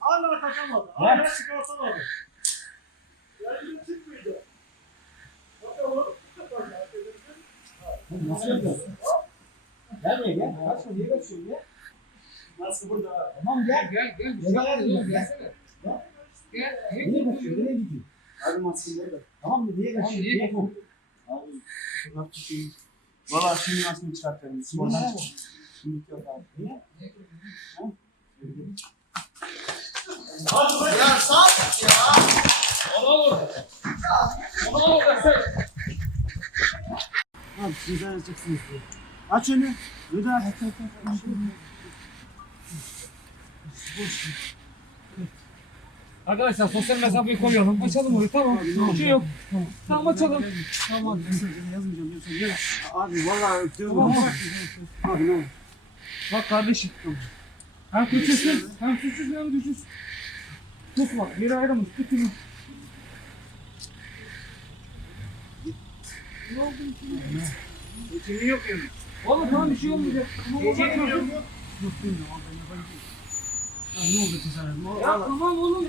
Hala takamadı. Hala çıkartamadı. Yani çıkmayacak. Bakalım. Nasıl yapıyorsun? Gel buraya gel. Kaçma niye kaçıyorsun ya? Nasıl burada? Tamam gel. Gel gel. Gel, gel, gel. Gelsene. Gel. Niye kaçıyorsun? Nereye gidiyorsun? Abi maskeyi nerede? Tamam mı? Niye kaçıyorsun? niye Niye kaçıyorsun? Abi fotoğraf çekeyim. Valla şimdi maskeni çıkartıyorum. Spordan çık. Şimdi yok abi. Niye? Ya sağ ya. Orada. Onu al orada sen. Abi siz arayacaksınız diye. Aç önü. Öde aç. Arkadaşlar sosyal mesafeyi koruyalım. Açalım orayı tamam. Bir şey yok. Tamam açalım. Tamam. Yazmayacağım. Gel. Abi valla öptüm. Tamam. Abi ne olur. Bak kardeşim. Hem suçsuzsun hem suçsuz hem güçsüz. Tut bak geri ayrılmış. Tut şunu. Kimi yok yani. Oğlum tamam bir şey olmayacak. Gidiyor mu? Yok bilmiyorum. Ne oldu tesadüf? Ya tamam oğlum.